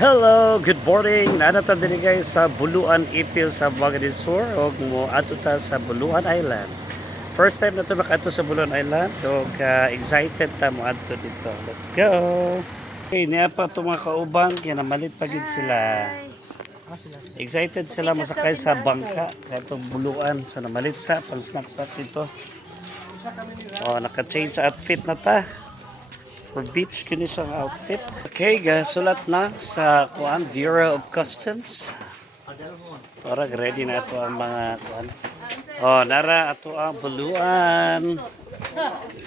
Hello, good morning. Nanatan din guys sa Buluan Ipil sa Baganis Sur o mo ato ta sa Buluan Island. First time na to makato sa Buluan Island o excited ta mo ato dito. Let's go. Okay, niya pa ito mga kauban kaya namalit pagid sila. Excited sila masakay sa bangka kaya itong Buluan. So namalit sa pang snacks at dito. Oh, naka-change outfit na ta. For beach kini siyang outfit. Okay, guys, sulat na sa kuan Bureau of Customs. Ora ready na ito ang mga kuan. Oh, nara ato ang Buluan.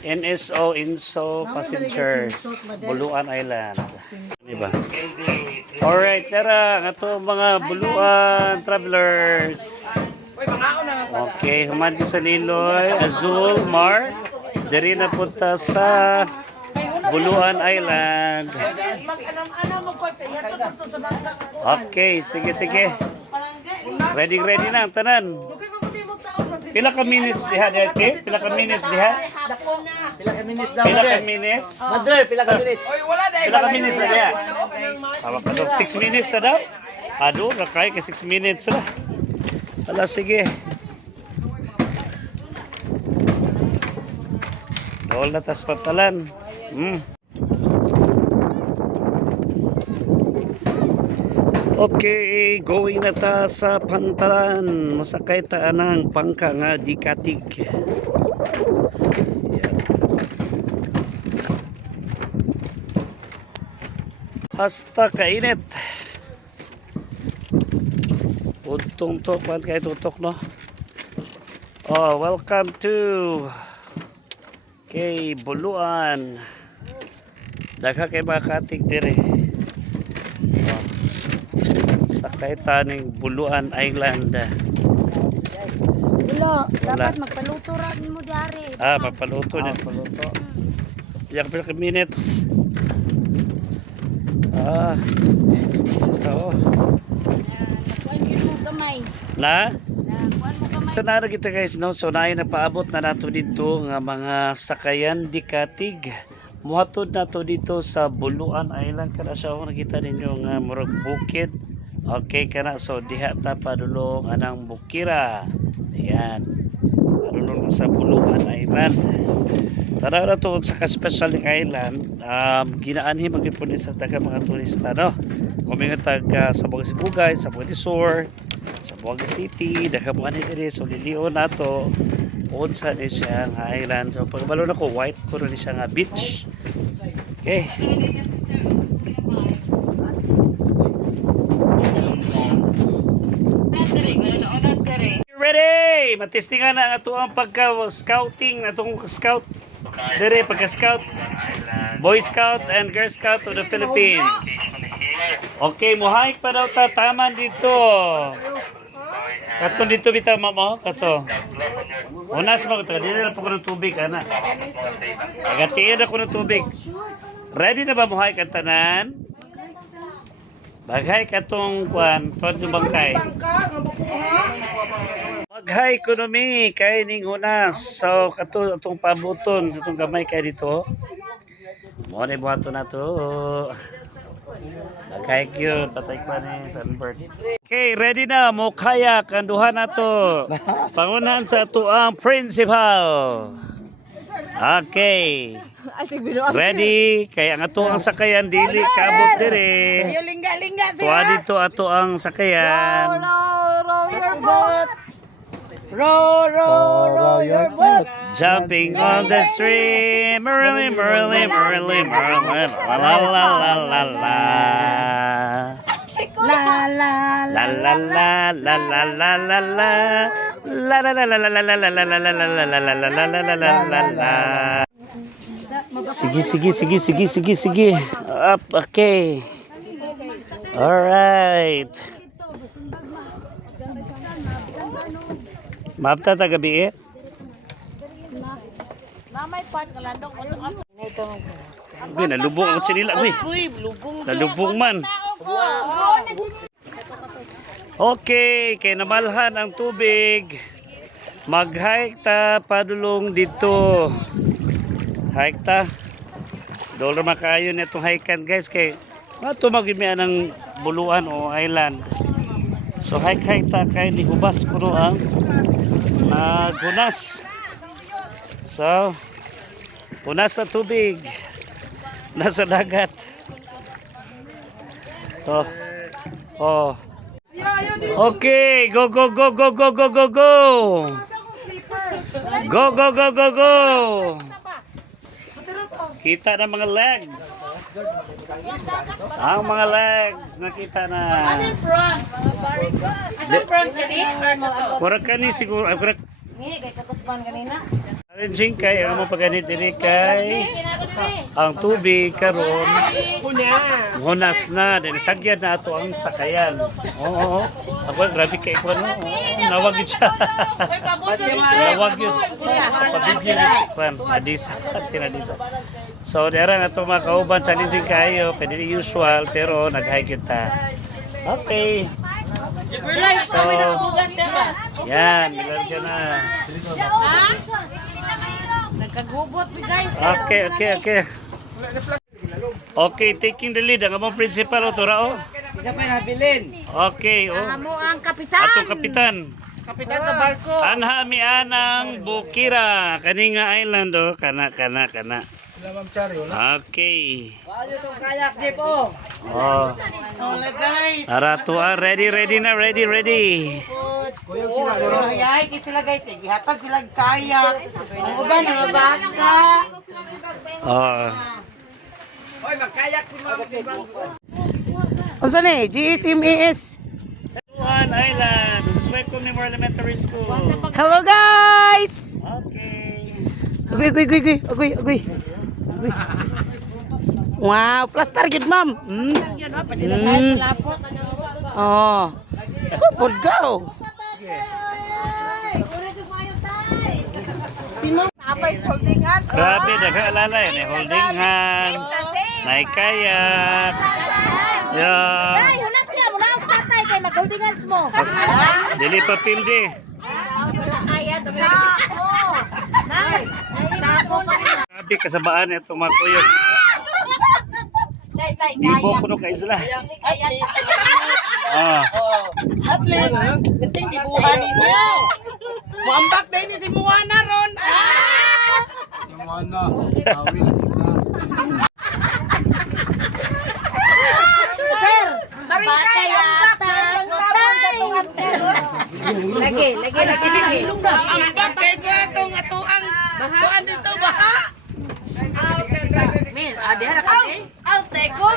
NSO Inso Passengers, Buluan Island. Di ba? Alright, tara ato mga Buluan travelers. Okay, human ko sa Liloy, Azul, Mar. Diri na punta sa Buluan Island. Okay, sige. Ready na ang tanan. Pila ka minutes diha dati? Pila ka minutes diha? Pila ka minutes daw. Pila ka minutes? Madre, pila ka minutes. Pila ka minutes na diha? Tawag ka daw, 6 minutes na daw? Ado, nakay ka 6 minutes na. Ala, sige. All na tas patalan. Okay, going na ta sa Pantalan. Masakay ta ng pangka nga di katig. Hasta kainit. Utong to, pan kay tutok no. Oh, welcome to Buluan. Dagha kay makatig dire. Sakay taning Buluan Island. Wala, dapat magpaluto ra mo diari. Magpaluto na. Paluto. Yang pila minutes. Oo. Kuan gyud mo gamay. Na? Kuan mo gamay. Ito na kita guys, no? So naay na paabot na nato dito nga mga sakayan di katig. Muhatod na to dito sa Buluan Island. Kana siya kung nakita ninyo nga murag bukid. Okay kana, so diha ta padulong anang Bukira. Ayan. Padulong na sa Buluan Island. Tara na to sa ka-special island. Ginaanhi magipon sa daghang mga turista, no? Kung mga taga sa Bugay, sa Baganis Sur, sa Buanga City, daghang mga diri, so liliw na to. Unsa ni siya nga island. So pagbalo na ko, white ko ni siya nga beach. Okay. Ready! Matistingan na ang atuang pagka-scouting, atong scout. Dire pagka-scout. Boy Scout and Girl Scout of the Philippines. Okay, muhayik pa daw ta taman dito. Kato dito bitaw mamo, kato. Unas mo kato, dili na po ko ng tubig, ana. Agatiin ako ng tubig. Ready na ba muhayik ang tanan? Baghay katong kuan, tuwad yung bangkay. Baghay ekonomi kay ning hunas. So kato atong pabuton, atong gamay kay dito. Mo ni buhato na to. Baghay cute, patay pa ni Sunbird. Okay, ready na mo kayak ang duha na to. Pangunahan sa tuang principal. Okay. Ready? Kaya ang ato ang sakayan dili kaabot dire. Lingga-lingga Tuwa dito ato ang sakayan. Row your boat. Row your boat. Jumping on the stream. Merrily. La la la la la. La la La la la la la la la la. La la la la la la la la la la la la la la la la la la. Sige. Up, okay. Alright. Mapta ta gabi eh. Namay part kalandong Uy, nalubong ako chinila, uy. Nalubong man. Okay, kay namalhan ang tubig. Mag-hike ta padulong dito. Hike ta. Dollar makayo na itong hikan guys kay Ato magimian ng Buluan o Island. So hike ta kay ni hubas kuno ang nagunas. So unas sa tubig. Nasa dagat. Oh. Okay, go go go go go go go go. Go go go go go. Kita na mga legs. Ang mga legs nakita na. Kurang kani siguro. Challenging kay ang mga pagganit diri kay ang tubig karon hunas na din sagyan na ato ang sakayan. Oo. Ako grabe kay ko no. Nawag yun siya. Nawag yun. Pabigyan pan adisa tinadisa. So dera nga to mga kauban challenging kayo pwede di usual pero nag-hike kita. Okay. So, yan, nilalagyan na. Nagkagubot mi guys. Okay. Okay, taking the lead. Ang among principal o Torao. Isa pa nabilin. Okay, Amo ang kapitan. Atong kapitan. Kapitan sa barko. Anha mi anang Bukira. Kaninga Island o. Kana. Okay. Paano itong kayak, Jeep, oh? Oh. Hola guys. Aratua, ready na, ready. Hayay kay sila guys. Gihatag sila kaya. Ang uban nabasa. Oh. Unsa ni? GSMES. Buluan Island. This is Waco Memorial Elementary School. Hello guys. Okay. Agoy. Wow, plaster gid ma'am. Oh. Go. Tapay holding hands. Grabe, nag-aalala yan eh. Holding hands, naikayak. Yeah. Ay, hunat ka mo na ang tatay kay mag-holding hands mo. Dili pa pildi. Sako. Nay, sako pa rin. Grabe, kasabaan itong mga kuyog. Tay, Libo ko no ka isla. Ah. At least, kating dibuhan niya. Muambak din ni si Muana ron. Si Moana, awil. Sir, maringkay ambak Lagi. Ambak kay ko itong atuang buwan dito baha. Min, ada na kami. Out, teko.